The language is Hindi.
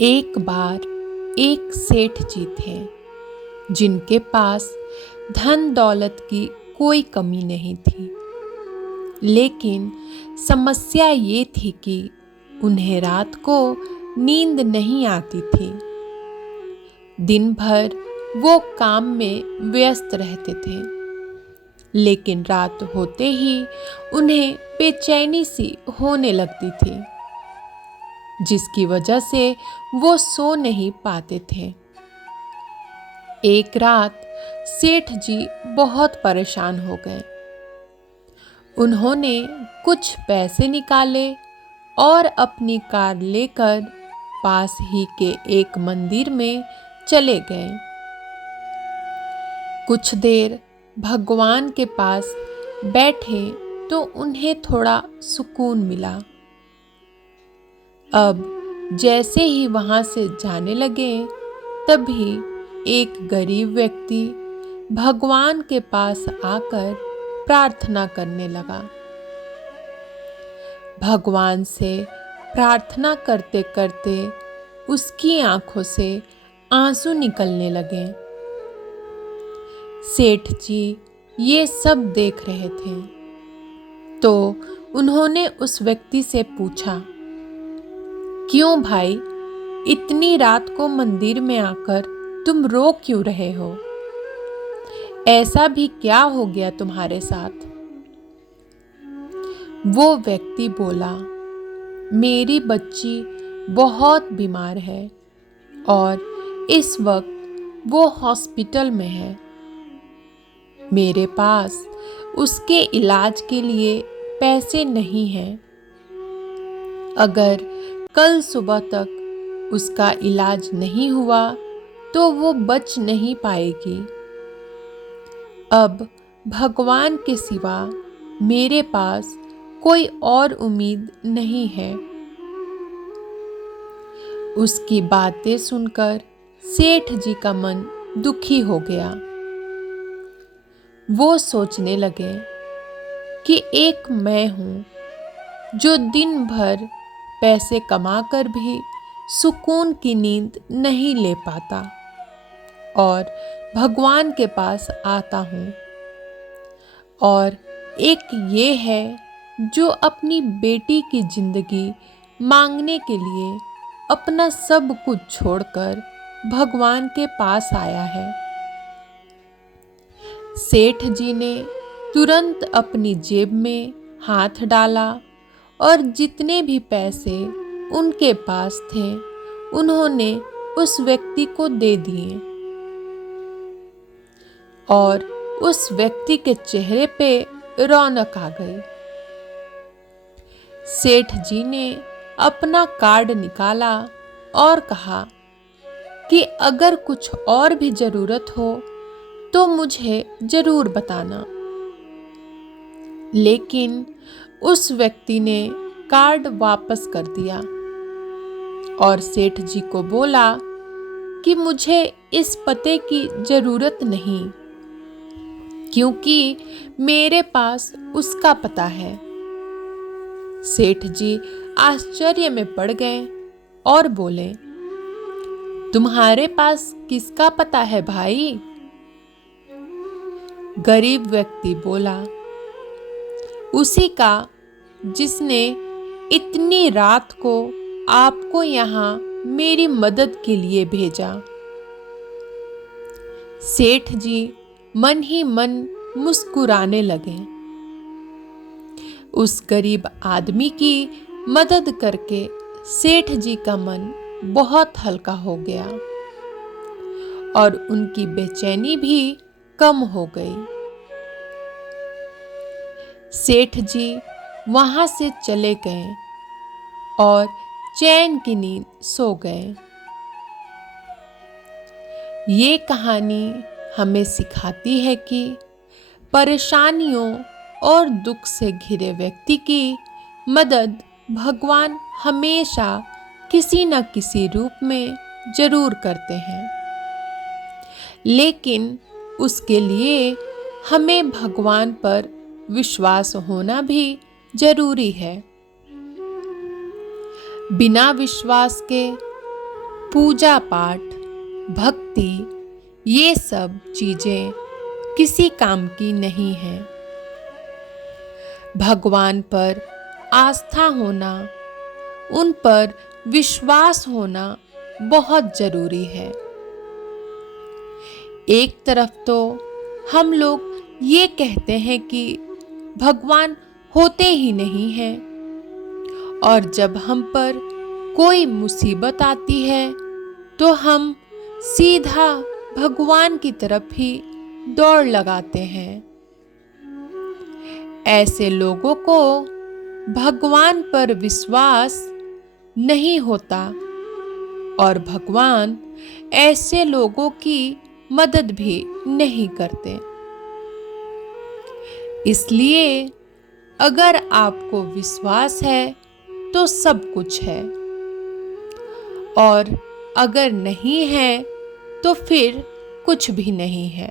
एक बार एक सेठ जी थे जिनके पास धन दौलत की कोई कमी नहीं थी। लेकिन समस्या ये थी कि उन्हें रात को नींद नहीं आती थी। दिन भर वो काम में व्यस्त रहते थे, लेकिन रात होते ही उन्हें बेचैनी सी होने लगती थी, जिसकी वजह से वो सो नहीं पाते थे। एक रात सेठ जी बहुत परेशान हो गए। उन्होंने कुछ पैसे निकाले और अपनी कार लेकर पास ही के एक मंदिर में चले गए। कुछ देर भगवान के पास बैठे तो उन्हें थोड़ा सुकून मिला। अब जैसे ही वहां से जाने लगे, तभी एक गरीब व्यक्ति भगवान के पास आकर प्रार्थना करने लगा। भगवान से प्रार्थना करते करते उसकी आंखों से आंसू निकलने लगे। सेठ जी ये सब देख रहे थे, तो उन्होंने उस व्यक्ति से पूछा, क्यों भाई, इतनी रात को मंदिर में आकर तुम रो क्यों रहे हो? ऐसा भी क्या हो गया तुम्हारे साथ? वो व्यक्ति बोला, मेरी बच्ची बहुत बीमार है और इस वक्त वो हॉस्पिटल में है। मेरे पास उसके इलाज के लिए पैसे नहीं हैं। अगर कल सुबह तक उसका इलाज नहीं हुआ तो वो बच नहीं पाएगी। अब भगवान के सिवा मेरे पास कोई और उम्मीद नहीं है। उसकी बातें सुनकर सेठ जी का मन दुखी हो गया। वो सोचने लगे कि एक मैं हूं जो दिन भर पैसे कमाकर भी सुकून की नींद नहीं ले पाता और भगवान के पास आता हूं, और एक ये है जो अपनी बेटी की जिंदगी मांगने के लिए अपना सब कुछ छोड़कर भगवान के पास आया है। सेठ जी ने तुरंत अपनी जेब में हाथ डाला और जितने भी पैसे उनके पास थे उन्होंने उस व्यक्ति को दे दिए, और उस व्यक्ति के चेहरे पे रौनक आ गई। सेठ जी ने अपना कार्ड निकाला और कहा कि अगर कुछ और भी जरूरत हो तो मुझे जरूर बताना। लेकिन उस व्यक्ति ने कार्ड वापस कर दिया और सेठ जी को बोला कि मुझे इस पते की जरूरत नहीं, क्योंकि मेरे पास उसका पता है। सेठ जी आश्चर्य में पड़ गए और बोले, तुम्हारे पास किसका पता है भाई? गरीब व्यक्ति बोला, उसी का जिसने इतनी रात को आपको यहाँ मेरी मदद के लिए भेजा। सेठ जी मन ही मन मुस्कुराने लगे। उस गरीब आदमी की मदद करके सेठ जी का मन बहुत हल्का हो गया और उनकी बेचैनी भी कम हो गई। सेठ जी वहां से चले गए और चैन की नींद सो गए। ये कहानी हमें सिखाती है कि परेशानियों और दुख से घिरे व्यक्ति की मदद भगवान हमेशा किसी न किसी रूप में जरूर करते हैं, लेकिन उसके लिए हमें भगवान पर विश्वास होना भी जरूरी है। बिना विश्वास के पूजा पाठ, भक्ति, ये सब चीजें किसी काम की नहीं है। भगवान पर आस्था होना, उन पर विश्वास होना बहुत जरूरी है। एक तरफ तो हम लोग ये कहते हैं कि भगवान होते ही नहीं हैं, और जब हम पर कोई मुसीबत आती है तो हम सीधा भगवान की तरफ ही दौड़ लगाते हैं। ऐसे लोगों को भगवान पर विश्वास नहीं होता, और भगवान ऐसे लोगों की मदद भी नहीं करते। इसलिए अगर आपको विश्वास है तो सब कुछ है, और अगर नहीं है तो फिर कुछ भी नहीं है।